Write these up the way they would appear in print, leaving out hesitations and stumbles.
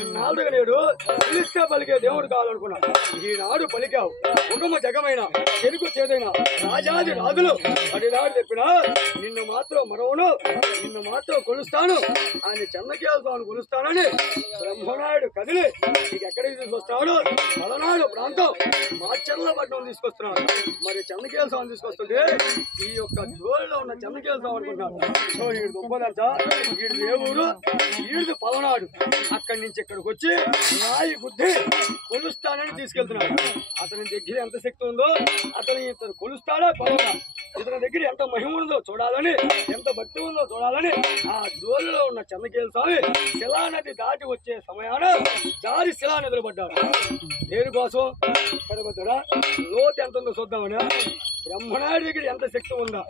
ఈనాడుగా నేడు పిలిస్తే పలికే దేవుడు కావాలనుకున్నా. ఈనాడు పలికావు ఉగమ జగమైన చెరుకు చేదైన రాజాది రాజులు అడినాడు చెప్పినా నిన్ను మాత్రం మరవను, నిన్ను మాత్రం కొలుస్తాను అని చెన్నకేళ్తాను కొలుస్తానని బ్రహ్మనాయుడు కదిలి నీకు ఎక్కడికి తీసుకొస్తున్నాడు? పలనాడు ప్రాంతం మాచర్లపట్నం తీసుకొస్తున్నాడు. మరి చెన్నకేళ్తాను తీసుకొస్తుంటే ఈ యొక్క జోలిలో ఉన్న చెన్నకేళ్తాం అనుకుంటున్నాడు. సో వీడు గొప్పదంతా, వీడు ఏ ఊరు? వీడు పలనాడు. అక్కడి నుంచి ఇక్కడికి వచ్చి రాయి బుద్ధి కొలుస్తానని తీసుకెళ్తున్నాడు. అతని దగ్గర ఎంత శక్తి ఉందో, అతని ఇతను కొలుస్తాడా కొలవడా, ఇతని దగ్గర ఎంత మహిమ ఉందో చూడాలని, ఎంత భక్తి ఉందో చూడాలని ఆ జోలిలో ఉన్న చెన్నకేళ స్వామి శిలానది దాటి వచ్చే సమయాన జారి శిలానదులు పడ్డాడు. దేనికోసం కనబడ్డా? లోతు ఎంత ఉందో చూద్దామని. బ్రహ్మనాయుడి దగ్గర ఎంత శక్తి ఉందా,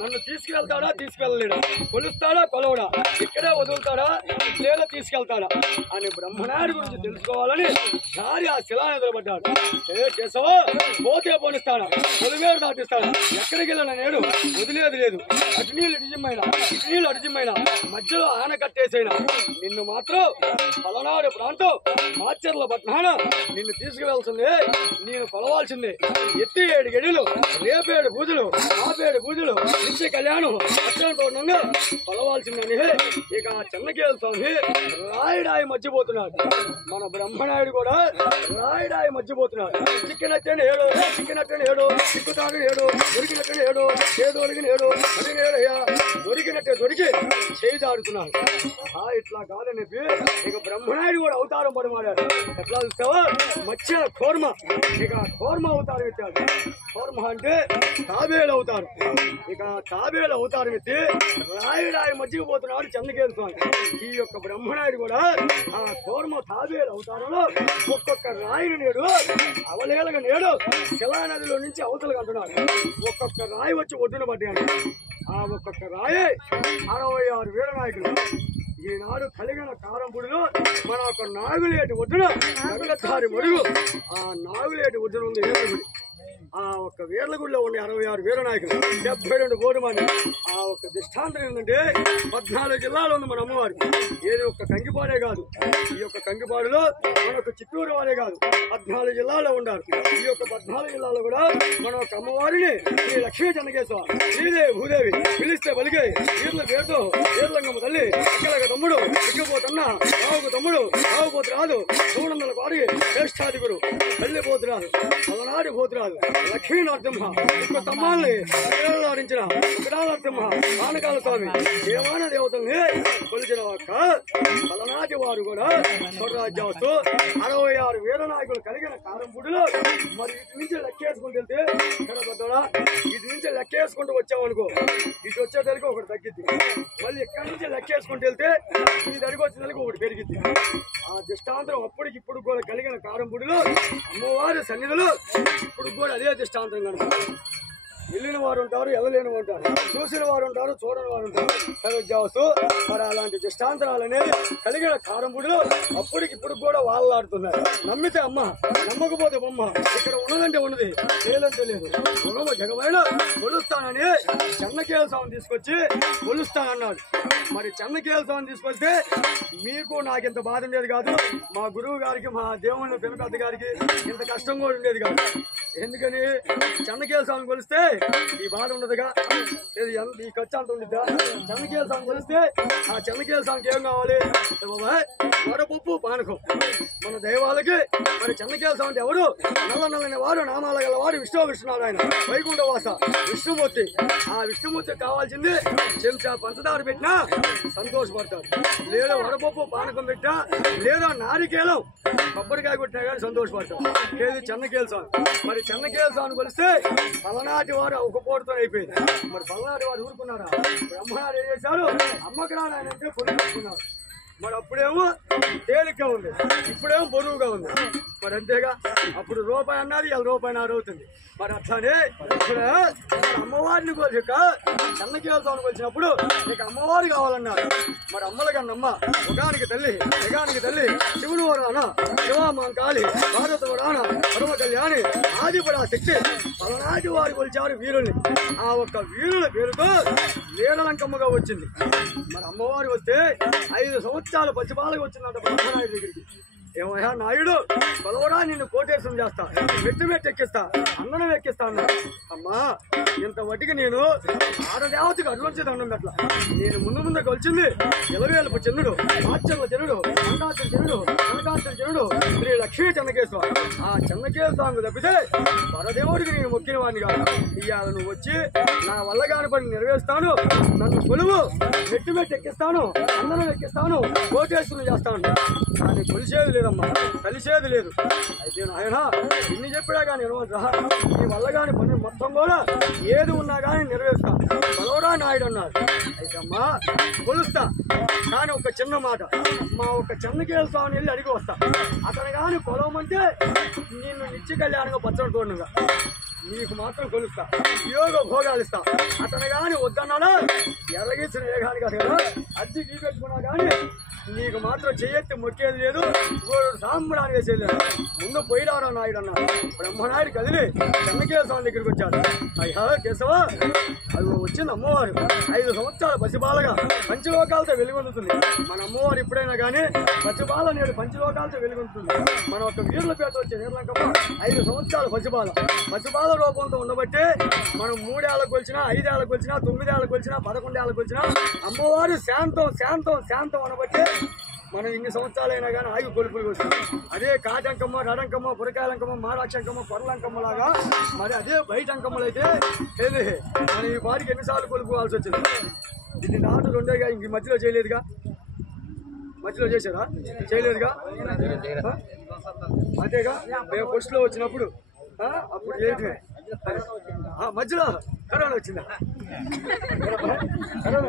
నన్ను తీసుకెళ్తాడా తీసుకెళ్ళలేడా, కొలుస్తాడా కొలవడా, ఇక్కడే వదులుతాడా లేదా తీసుకెళ్తాడా అని బ్రహ్మనాయుడి గురించి తెలుసుకోవాలని జారి ఆ శిలానదులు పడ్డాడు. ఏ కేశవా, పోతే పోనిస్తాడా, పొలిమేరు దాటిస్తాడా, ఎక్కడికి వెళ్ళిన నేడు వదిలేదు లేదు. అటు నీళ్ళు అడిజిమ్మైనా ఇటు నీళ్ళు అడిజిమ్మైనా మధ్యలో ఆన కట్టేసైనా నిన్ను మాత్రం పలనాడు ప్రాంతం మాచర్ల పట్నాన నిన్ను తీసుకువెళ్తుంది, నేను కొలవాల్సిందే. ఎత్తి 7 గడిలు, రేపేడు పూజలు, ఆపేడు పూజలు, నిత్య కళ్యాణం అత్యంతంగా కొలవాల్సిందని ఇక చెన్నకేళ స్వామి రాయుడాయి మర్చిపోతున్నాడు. మన బ్రహ్మనాయుడు కూడా రాయుడాయి మర్చిపోతున్నాడు. చిక్కినట్టని ఏడు, చిక్కినట్టని ఏడు, చిక్కుతాను ఏడు, దొరికినట్టని ఏడు, దొరికిన ఏడు, అడిగేడయ్యా, దొరికినట్టే దొరికి చేయి దాడుతున్నాడు. ఇట్లా కాదని ఇక బ్రహ్మనాయుడు కూడా అవతారం పడిమాడాడు. ఎట్లా చూస్తావా? మత్స్య కూర్మ, ఇక కూర్మ అవతారం ఎత్తాడు. కూర్మ అంటే తాబేలు అవుతారు. ఇక తాబేలు అవతారం ఎత్తి రాయుడాయి మర్చిపోతున్నాడు చెన్నకేళ స్వామి. ఈ యొక్క బ్రహ్మనాయుడు కూడా ఆ కూర్మ తాబేలు అవతారంలో ఒక్కొక్క రాయిని నేడు అవలేలగా నేడు శిలానదిలో నుంచి అవతలకు అంటున్నాడు. ఒక్కొక్క రాయి వచ్చి ఒడ్డున పడ్డాడు. ఆ ఒక్కొక్క రాయి 66 వీరనాయకులు. ఈనాడు కలిగిన కారంపూడిలో మన ఒక నాగులేటి ఒడ్డున నగలధారి మడుగు. ఆ నాగులేటి ఒడ్డున ఉంది వీరగుడి. ఆ ఒక్క వీర్లగుడిలో ఉండే 66 వీరనాయకులు, 72 కోటి మంది. ఆ ఒక్క దృష్టాంతం ఏంటంటే 14 జిల్లాలో ఉంది మన అమ్మవారు. ఏది ఒక్క కంకిపాడే కాదు, ఈ యొక్క కంకిపాడులో మనకు చిత్తూరు వారే కాదు 14 జిల్లాలో ఉండారు. ఈ యొక్క 14 జిల్లాలో కూడా మన ఒక అమ్మవారిని శ్రీ లక్ష్మీ చెన్నకేశవ, శ్రీదేవి భూదేవి పిలిస్తే పలికే వీర్ల పేరుతో వీర్లంగమ్మ తల్లి, అక్కలక తమ్ముడు, ఇక్కపోతన్న రావుకు తమ్ముడు, రావుపోతు రాదు, 300 కోటి శ్రేష్టాధికుడు, తల్లి పోతురాదు, పలనాడి పోతురాదు, లక్ష్మీ నరసింహ, ఒక్క తమ్మాల్ని ఆడించిన ఒకడా నరసింహ పానకాల స్వామి దేవాన దేవతల్ని కొలిచిన ఒక్క పలనాటి వారు కూడా స్వరాజ్యాస్తూ 66 వీరనాయకులు కలిగిన కారంపూడిలో. మరి ఇటు నుంచి లెక్కేసుకుంటూ వెళ్తే కనబడ్డా, ఇటు నుంచి లెక్కేసుకుంటూ వచ్చామనుకో, ఇటు వచ్చేసరికి ఒకటి తగ్గిద్ది. మళ్ళీ ఇక్కడి నుంచి లెక్కేసుకుంటూ వెళ్తే ఈ దరికి వచ్చేసరికి ఒకటి పెరిగిద్ది. ఆ దృష్టాంతం అప్పటికి ఇప్పుడు కూడా కలిగిన కారంపూడిలో అమ్మవారి సన్నిధిలో ఇప్పుడు కూడా అదే దృష్టాంతం కనుక వెళ్ళిన వారు ఉంటారు, ఎదలేని ఉంటారు, చూసిన వారు ఉంటారు, చూడని వారు ఉంటారు. కనుజావస్తూ మరి అలాంటి దృష్టాంతరాలు అనేది కలిగిన కారంపూడిలో అప్పటికి ఇప్పుడు కూడా వాళ్ళాడుతున్నారు. నమ్మితే అమ్మ, నమ్మకపోతే బొమ్మ. ఇక్కడ ఉన్నదంటే ఉన్నది, లేదంటే లేదు. ఉగమ జగమైన కొలుస్తానని చెన్నకేళ స్వామిని తీసుకొచ్చి కొలుస్తానన్నాడు. మరి చెన్నకేళ స్వామిని తీసుకొస్తే మీకు నాకింత బాధ ఉండేది కాదు, మా గురువు గారికి, మా దేవుని పెనుపెద్ద గారికి ఇంత కష్టం కూడా ఉండేది కాదు. ఎందుకని చెన్నకేళ స్వామిని కొలిస్తే ఈ బాధ ఉండదుగా, ఈ ఖర్చు అంత ఉండిద్దా? చెన్నకేళ స్వామి కొలిస్తే ఆ చెన్నకేళ స్వామికి ఏం కావాలి? వడపప్పు పానకం. మన దైవాలకి మరి చెన్నకేళ స్వామి ఎవరు? నల్లని వాడు, నామాల గలవాడు విష్ణునారాయణ, వైకుంఠ వాస విష్ణుమూర్తి. ఆ విష్ణుమూర్తి కావాల్సింది చెంచా పంచదార పెట్టినా సంతోషపడతాడు, లేదా వడపప్పు పానకం పెట్టినా, లేదా నారికేళం కొబ్బరికాయ కొట్టినా కానీ సంతోషపడతాడు. ఏది? చెన్నకేళ స్వామి. మరి చెన్నకేళ స్వామిని కొలిస్తే పలనాటి వారు ఒక పోటుతో అయిపోయింది. మరి పలనాటి వారు ఊరుకున్నారా? బ్రహ్మనాడు ఏం చేశారు? అమ్మకరాని ఆయన అంటే కొనుక్కున్నారు. మరి అప్పుడేమో తేలిగ్గా ఉంది, ఇప్పుడేమో బరువుగా ఉంది. మరి అంతేగా, అప్పుడు రూపాయి అన్నది ఇలా రూపాయి అవుతుంది. మరి అట్లానే ఇప్పుడు అమ్మవారిని కోరిక చెన్నకేళ స్వామిని వచ్చినప్పుడు నీకు అమ్మవారు కావాలన్నారు. మరి అమ్మల కన్నమ్మ, ఒకగానికి తల్లి, జగానికి తల్లి, శివుడు విష్ణువరాన శివమాంకాళి భారతవరాన పరమ కళ్యాణి ఆదిపడా శక్తి పలనాటి వారు కొలిచారు వీరుల్ని. ఆ ఒక్క వీరుల పేరుతో వీరలంకమ్మగా వచ్చింది. మన అమ్మవారు వస్తే 5 సంవత్సరాలు పసిబాలగా వచ్చిందంట బ్రహ్మనాయుడు దగ్గరికి. ఏమయ్యా నాయుడు, కొలవడా నిన్ను కోటేశ్వరం చేస్తా, మెట్టు ఎక్కిస్తా, అందనం ఎక్కిస్తా అన్నా. అమ్మా, ఇంత వడ్డీకి నేను ఆడదేవతకు అడ్వంచి దండం పెట్టల. నేను ముందు కొలిచింది ఇలవేలుపు చంద్రుడు, ఆచర్ల చంద్రుడు, అండాచల చంద్రుడు, కనకాచల చంద్రుడు, శ్రీ లక్ష్మీ చెన్నకేశ్వర. ఆ చెన్నకేశ్వరానికి తప్పితే పరదేవుడికి నేను మొక్కిన వాడిని కాదు. ఇవాళ నువ్వు వచ్చి నా వల్ల కాని పని నెరవేరుస్తాను, నన్ను కొలువు, మెట్టు ఎక్కిస్తాను, అందనం ఎక్కిస్తాను, కోటేశ్వరం చేస్తాను. కానీ కొలిసేది లేదమ్మా, కలిసేది లేదు. అయితే నాయన ఇన్ని చెప్పినా కానీ నీ వల్ల కాని పని మొత్తం కూడా ఏది ఉన్నా కానీ నెరవేరుస్తా బలవడా నాయుడు అన్నారు. అయితే అమ్మా కొలుస్తా, కానీ ఒక చిన్న మాట, మా ఒక చెన్నకేశ్వరాన్ని వెళ్ళి అడిగి వస్తా. అతను కానీ కొలవమంటే నిన్ను నిత్య కళ్యాణంగా పచ్చడుకోండుగా నీకు మాత్రం కొలుస్తా, యోగ భోగాలు ఇస్తా. అతను కానీ వద్దన్నాడా ఎర్రగీసిన ఏగాని కాదు కదా, అద్దె గీపెట్టుకున్నా కానీ నీకు మాత్రం చెయ్యెత్తి మొక్కేది లేదు, సాంబడాన్ని వేసేది లేదు. ముందు పోయిడారా నాయుడు అన్నాడు. బ్రహ్మనాయుడు కదిలి చెన్నకేశ్వరం దగ్గరికి వచ్చాడు. అయ్యా కేశవ, అది వచ్చింది అమ్మవారు 5 సంవత్సరాల పసిబాలగా పంచలోకాలతో వెలుగొందుతుంది. మన అమ్మవారు ఎప్పుడైనా కానీ పసిబాల నేడు పంచలోకాలతో వెలుగొందుతుంది. మన ఒక వీరుల పేట వచ్చే వీరలంకమ్మ 5 సంవత్సరాల పసిబాల రూపంతో ఉండబట్టి మనం 3 ఏళ్ళకు కొలిచినా, 5 ఏళ్ళకు కొలిచినా, 9 ఏళ్ళకు కొలిచినా, 11 ఏళ్ళకు కొలిచినా అమ్మవారు శాంతం అనబట్టి మనం ఇన్ని సంవత్సరాలైనా కానీ ఆగి కొలుపులు వస్తుంది. అదే కాటంకమ్మ, రడంకమ్మ, పురకాయలంకమ్మ, మారాక్షంకమ్మ, పొరలంకమ్మ లాగా మరి అదే బయట అంకమ్మలు అయితే ఏది మనం ఈ పాటికి ఎన్నిసార్లు కొలుపుకోవాల్సి వచ్చింది. ఇది నాటు 2గా ఇంక మధ్యలో చేయలేదుగా, మధ్యలో చేశారా? చేయలేదుగా, అంతేగా. మేము ఫస్ట్లో వచ్చినప్పుడు అప్పుడు ఏంటి మధ్యలో కరోనా వచ్చిందా? కరోనా